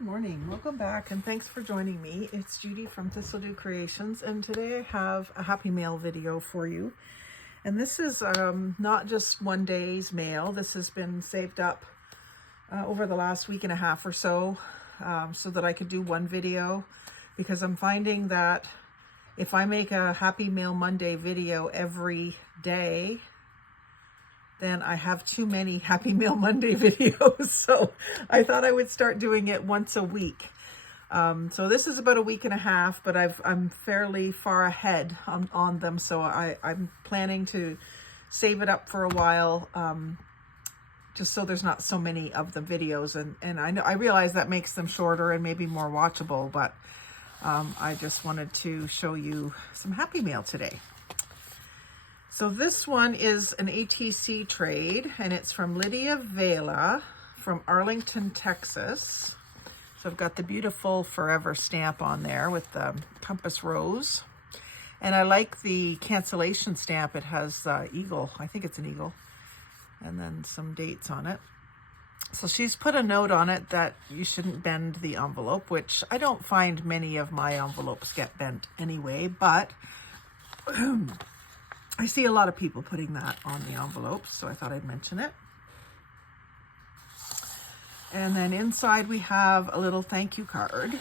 Good morning, welcome back, and thanks for joining me. It's Judy from Thistledew Creations, and today I have a happy mail video for you. And this is not just one day's mail. This has been saved up over the last week and a half or so, so that I could do one video, because I'm finding that if I make a Happy Mail Monday video every day, then I have too many Happy Mail Monday videos. So I thought I would start doing it once a week. So this is about a week and a half, but I'm fairly far ahead on them. So I'm planning to save it up for a while, just so there's not so many of the videos. And I realize that makes them shorter and maybe more watchable, but I just wanted to show you some Happy Mail today. So this one is an ATC trade, and it's from Lydia Vela from Arlington, Texas. So I've got the beautiful forever stamp on there with the compass rose. And I like the cancellation stamp. It has eagle, I think it's an eagle, and then some dates on it. So she's put a note on it that you shouldn't bend the envelope, which I don't find many of my envelopes get bent anyway, but I see a lot of people putting that on the envelopes, so I thought I'd mention it. And then inside we have a little thank you card.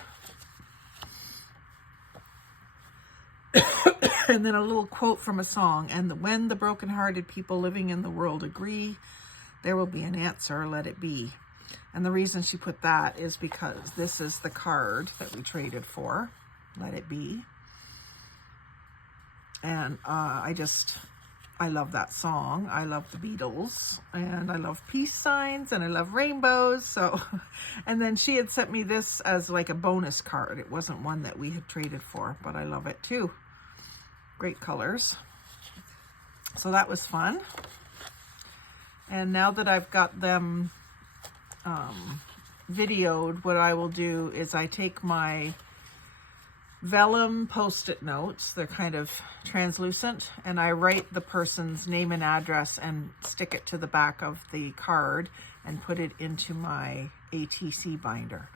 And then a little quote from a song. And when the broken-hearted people living in the world agree, there will be an answer, let it be. And the reason she put that is because this is the card that we traded for, let it be. And I love that song. I love the Beatles, and I love peace signs, and I love rainbows. So, and then she had sent me this as like a bonus card. It wasn't one that we had traded for, but I love it too. Great colors. So that was fun. And now that I've got them videoed, what I will do is I take my vellum post-it notes, they're kind of translucent, and I write the person's name and address and stick it to the back of the card and put it into my ATC binder.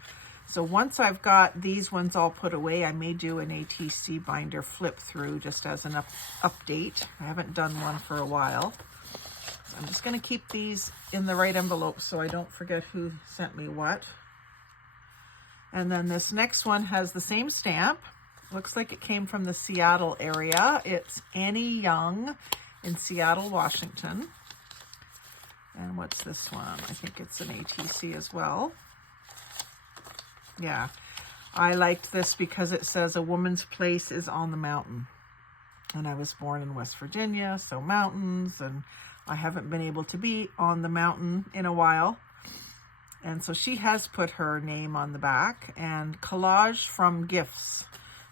So once I've got these ones all put away, I may do an ATC binder flip through just as an update. I haven't done one for a while. So I'm just going to keep these in the right envelope so I don't forget who sent me what. And then this next one has the same stamp. Looks like it came from the Seattle area. It's Annie Young in Seattle, Washington. And what's this one? I think it's an ATC as well. Yeah, I liked this because it says a woman's place is on the mountain. And I was born in West Virginia, so mountains, and I haven't been able to be on the mountain in a while. And so she has put her name on the back, and collage from gifts.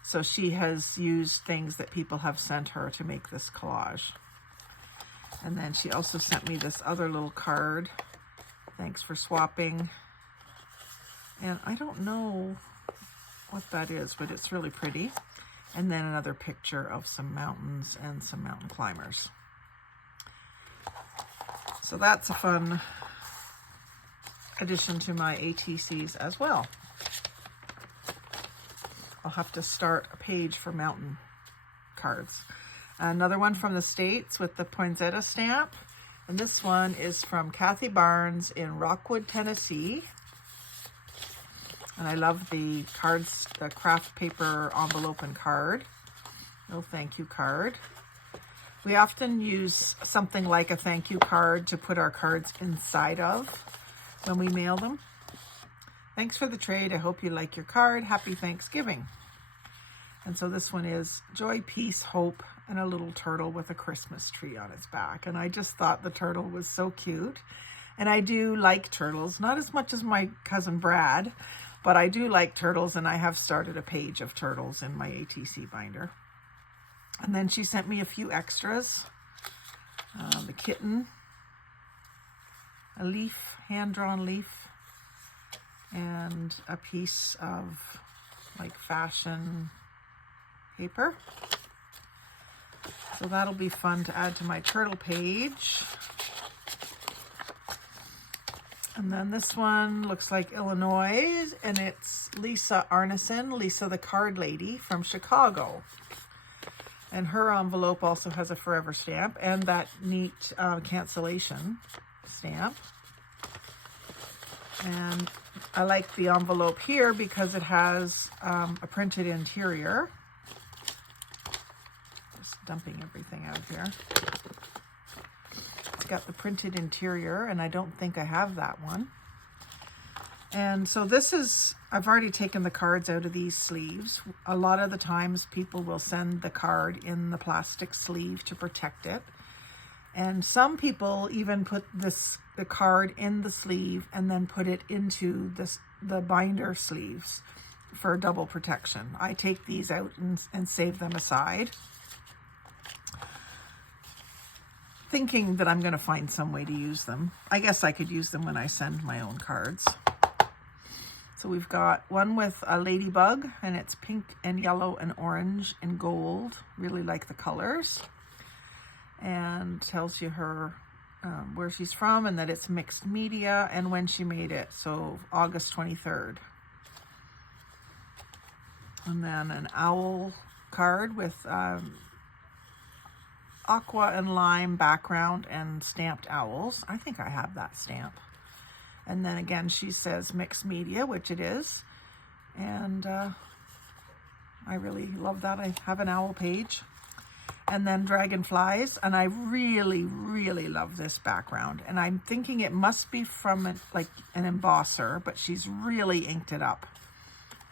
So she has used things that people have sent her to make this collage. And then she also sent me this other little card. Thanks for swapping. And I don't know what that is, but it's really pretty. And then another picture of some mountains and some mountain climbers. So that's a fun addition to my ATCs as well. I'll have to start a page for mountain cards. Another one from the States with the poinsettia stamp. And this one is from Kathy Barnes in Rockwood, Tennessee. And I love the cards, the craft paper envelope and card. Little thank you card. We often use something like a thank you card to put our cards inside of when we mail them. Thanks for the trade. I hope you like your card. Happy Thanksgiving. And so this one is joy, peace, hope, and a little turtle with a Christmas tree on its back. And I just thought the turtle was so cute. And I do like turtles, not as much as my cousin Brad, but I do like turtles, and I have started a page of turtles in my ATC binder. And then she sent me a few extras. The kitten, a leaf, hand-drawn leaf, and a piece of like fashion paper. So that'll be fun to add to my turtle page. And then this one looks like Illinois, and it's Lisa Arneson, Lisa the card lady from Chicago. And her envelope also has a forever stamp and that neat cancellation stamp. And I like the envelope here because it has a printed interior. Just dumping everything out here. It's got the printed interior, and I don't think I have that one. And so this is, I've already taken the cards out of these sleeves. A lot of the times people will send the card in the plastic sleeve to protect it. And some people even put the card in the sleeve and then put it into the binder sleeves for double protection. I take these out and save them aside, thinking that I'm going to find some way to use them. I guess I could use them when I send my own cards. So we've got one with a ladybug, and it's pink and yellow and orange and gold. Really like the colors. And tells you her where she's from and that it's mixed media and when she made it. So August 23rd. And then an owl card with aqua and lime background and stamped owls. I think I have that stamp. And then again, she says mixed media, which it is. And I really love that. I have an owl page. And then dragonflies. And I really, really love this background. And I'm thinking it must be from like an embosser, but she's really inked it up.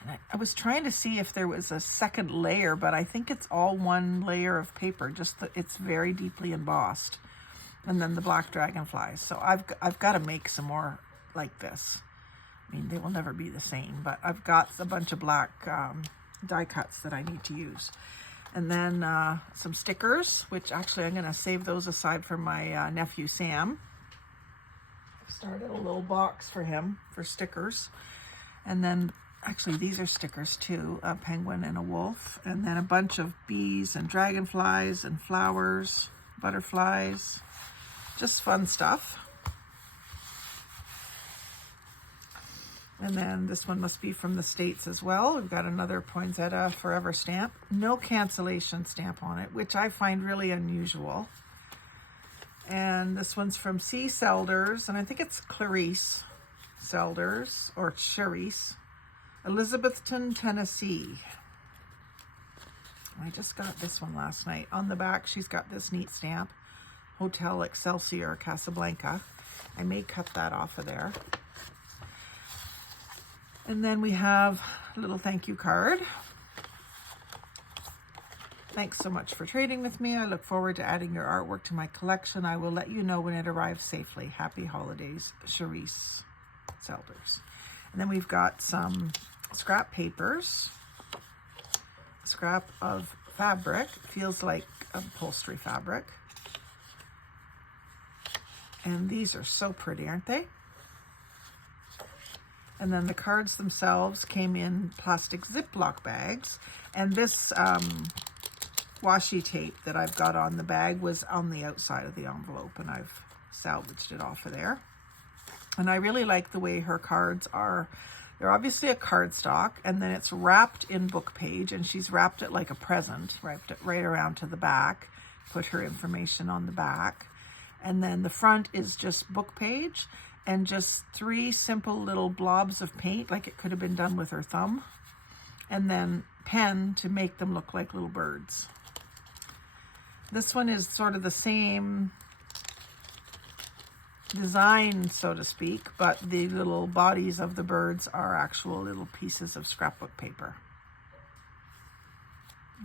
And I was trying to see if there was a second layer, but I think it's all one layer of paper. It's very deeply embossed. And then the black dragonflies. So I've got to make some more like this. I mean, they will never be the same, but I've got a bunch of black die cuts that I need to use. And then some stickers, which actually I'm going to save those aside for my nephew Sam. I've started a little box for him for stickers. And then actually these are stickers too, a penguin and a wolf. And then a bunch of bees and dragonflies and flowers, butterflies, just fun stuff. And then this one must be from the States as well. We've got another poinsettia forever stamp. No cancellation stamp on it, which I find really unusual. And this one's from C. Selders, and I think it's Clarice Selders, or Charisse, Elizabethton, Tennessee. I just got this one last night. On the back, she's got this neat stamp, Hotel Excelsior, Casablanca. I may cut that off of there. And then we have a little thank you card. Thanks so much for trading with me. I look forward to adding your artwork to my collection. I will let you know when it arrives safely. Happy holidays, Charisse Selders. And then we've got some scrap papers. Scrap of fabric. Feels like upholstery fabric. And these are so pretty, aren't they? And then the cards themselves came in plastic Ziploc bags. And this washi tape that I've got on the bag was on the outside of the envelope, and I've salvaged it off of there. And I really like the way her cards are. They're obviously a cardstock, and then it's wrapped in book page, and she's wrapped it like a present, wrapped it right around to the back, put her information on the back. And then the front is just book page. And just 3 simple little blobs of paint, like it could have been done with her thumb. And then pen to make them look like little birds. This one is sort of the same design, so to speak, but the little bodies of the birds are actual little pieces of scrapbook paper.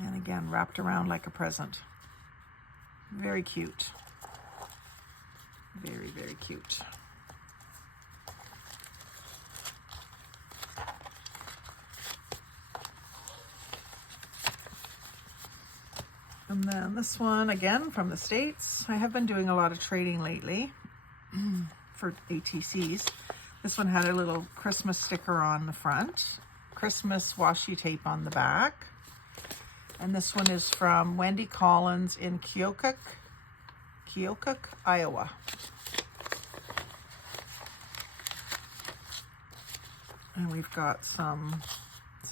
And again, wrapped around like a present. Very cute. Very, very cute. And then this one, again, from the States. I have been doing a lot of trading lately for ATCs. This one had a little Christmas sticker on the front, Christmas washi tape on the back. And this one is from Wendy Collins in Keokuk, Iowa. And we've got some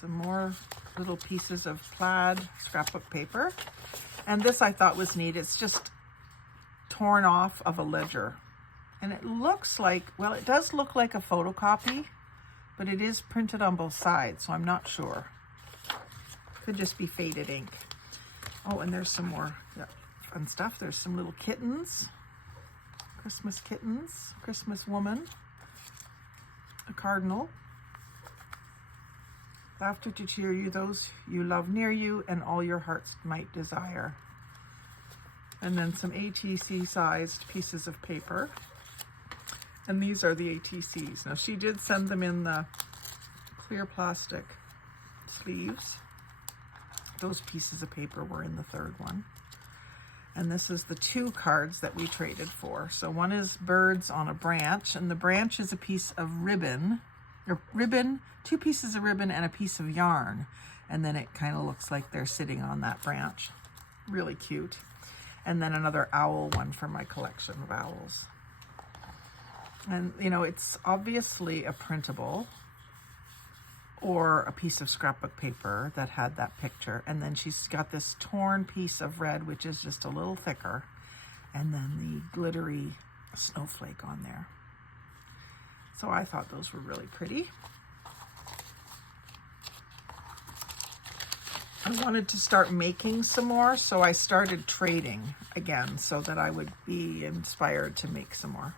more little pieces of plaid scrapbook paper. And this I thought was neat. It's just torn off of a ledger. And it looks like, well, it does look like a photocopy, but it is printed on both sides, so I'm not sure. Could just be faded ink. Oh, and there's some more fun stuff. There's some little kittens, Christmas kittens, Christmas woman, a cardinal, laughter to cheer you, those you love near you, and all your hearts might desire. And then some ATC sized pieces of paper. And these are the ATCs. Now she did send them in the clear plastic sleeves. Those pieces of paper were in the third one. And this is the 2 cards that we traded for. So one is birds on a branch, and the branch is a piece of ribbon, 2 pieces of ribbon and a piece of yarn. And then it kind of looks like they're sitting on that branch. Really cute. And then another owl one for my collection of owls. And, you know, it's obviously a printable or a piece of scrapbook paper that had that picture. And then she's got this torn piece of red, which is just a little thicker. And then the glittery snowflake on there. So I thought those were really pretty. I wanted to start making some more, so I started trading again so that I would be inspired to make some more.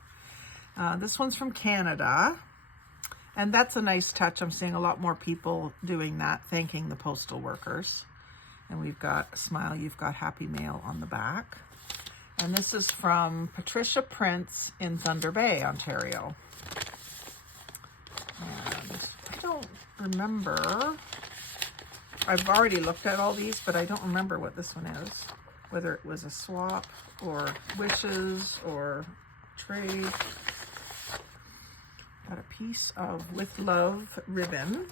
This one's from Canada, and that's a nice touch. I'm seeing a lot more people doing that, thanking the postal workers. And we've got a smile, you've got happy mail on the back. And this is from Patricia Prince in Thunder Bay, Ontario. And I don't remember, I've already looked at all these, but I don't remember what this one is. Whether it was a swap or wishes or trade. Got a piece of With Love ribbon.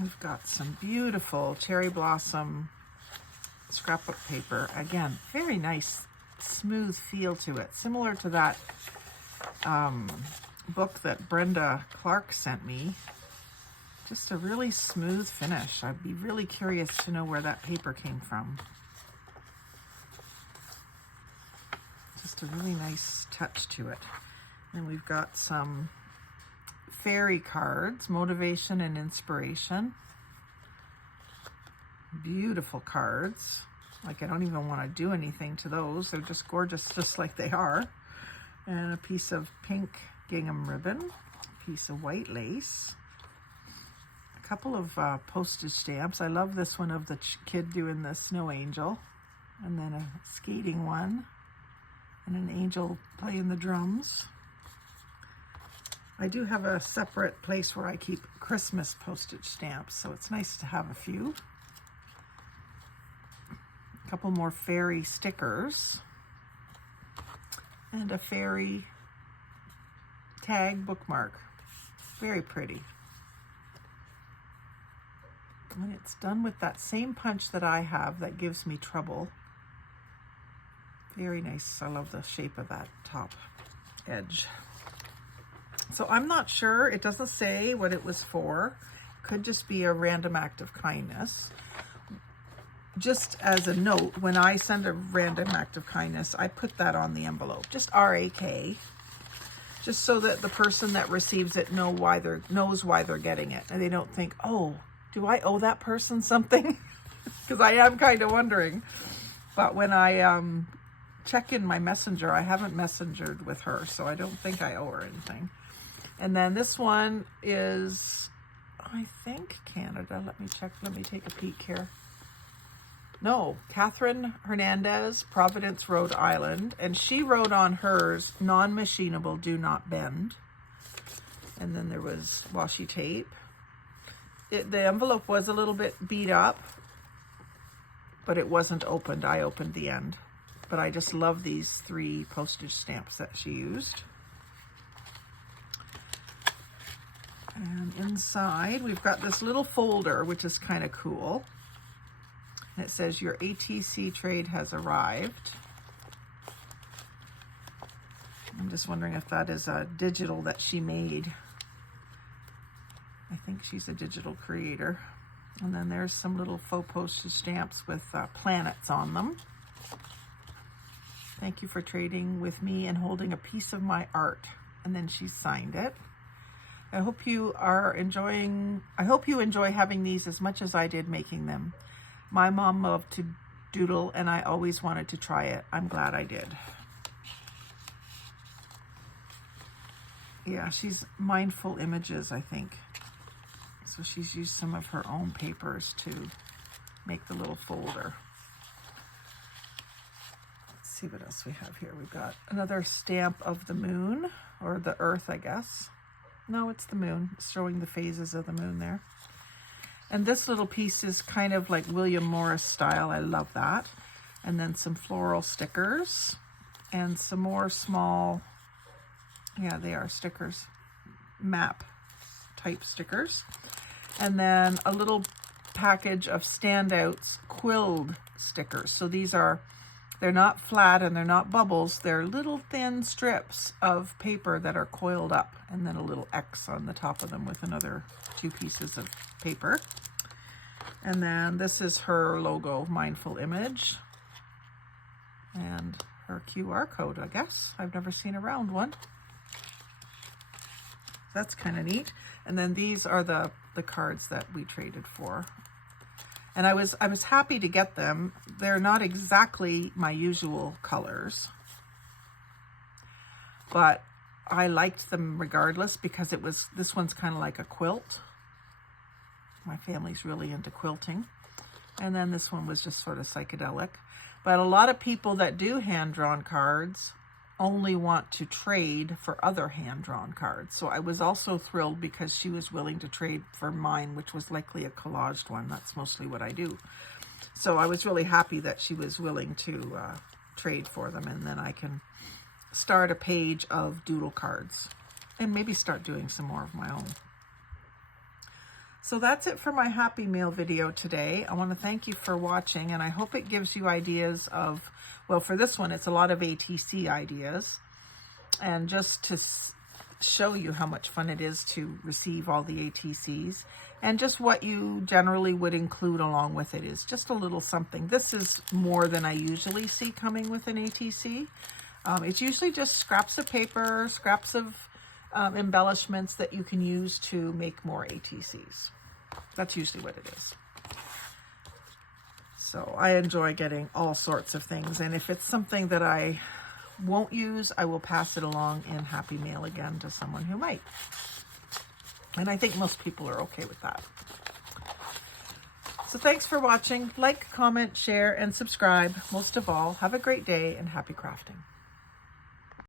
We've got some beautiful cherry blossom scrapbook paper. Again, very nice, smooth feel to it. Similar to that book that Brenda Clark sent me. Just a really smooth finish. I'd be really curious to know where that paper came from. Just a really nice touch to it. And we've got some fairy cards, motivation and inspiration. Beautiful cards. Like, I don't even want to do anything to those. They're just gorgeous, just like they are. And a piece of pink gingham ribbon, a piece of white lace, a couple of postage stamps. I love this one of the kid doing the snow angel, and then a skating one, and an angel playing the drums. I do have a separate place where I keep Christmas postage stamps, so it's nice to have a few. A couple more fairy stickers, and a fairy tag bookmark. Very pretty. When it's done with that same punch that I have that gives me trouble. Very nice. I love the shape of that top edge. So I'm not sure. It doesn't say what it was for. Could just be a random act of kindness. Just as a note, when I send a random act of kindness, I put that on the envelope. Just R-A-K. Just so that the person that receives it knows why they're getting it. And they don't think, oh, do I owe that person something? Because I am kind of wondering. But when I check in my messenger, I haven't messengered with her, so I don't think I owe her anything. And then this one is, I think, Canada. Let me check. Let me take a peek here. No, Catherine Hernandez, Providence, Rhode Island. And she wrote on hers, non-machinable, do not bend. And then there was washi tape. The envelope was a little bit beat up, but it wasn't opened. I opened the end. But I just love these 3 postage stamps that she used. And inside, we've got this little folder, which is kind of cool. And it says, your ATC trade has arrived. just wondering if that is a digital that she made. I think she's a digital creator. And then there's some little faux postage stamps with planets on them. Thank you for trading with me and holding a piece of my art. And then she signed it. I hope you enjoy having these as much as I did making them. My mom loved to doodle and I always wanted to try it. I'm glad I did. Yeah, she's Mindful Images, I think. So she's used some of her own papers to make the little folder. Let's see what else we have here. We've got another stamp of the moon, or the earth, I guess. No, it's the moon. It's showing the phases of the moon there. And this little piece is kind of like William Morris style. I love that. And then some floral stickers and some more small, yeah, they are stickers, map type stickers. And then a little package of Standouts quilled stickers. So these are, they're not flat and they're not bubbles. They're little thin strips of paper that are coiled up, and then a little X on the top of them with another 2 pieces of paper. And then this is her logo, Mindful Image, and her QR code, I guess. I've never seen a round one. That's kind of neat. And then these are the cards that we traded for. And I was happy to get them. They're not exactly my usual colors, but I liked them regardless because this one's kind of like a quilt. My family's really into quilting. And then this one was just sort of psychedelic. But a lot of people that do hand-drawn cards only want to trade for other hand-drawn cards. So I was also thrilled because she was willing to trade for mine, which was likely a collaged one. That's mostly what I do. So I was really happy that she was willing to trade for them, and then I can start a page of doodle cards and maybe start doing some more of my own. So that's it for my Happy Mail video today. I want to thank you for watching, and I hope it gives you ideas of, well, for this one, it's a lot of ATC ideas. And just to show you how much fun it is to receive all the ATCs, and just what you generally would include along with it is just a little something. This is more than I usually see coming with an ATC. It's usually just scraps of paper, scraps of embellishments that you can use to make more ATCs. That's usually what it is. So I enjoy getting all sorts of things, and if it's something that I won't use, I will pass it along in Happy Mail again to someone who might. And I think most people are okay with that. So thanks for watching. Like, comment, share, and subscribe. Most of all, have a great day and happy crafting.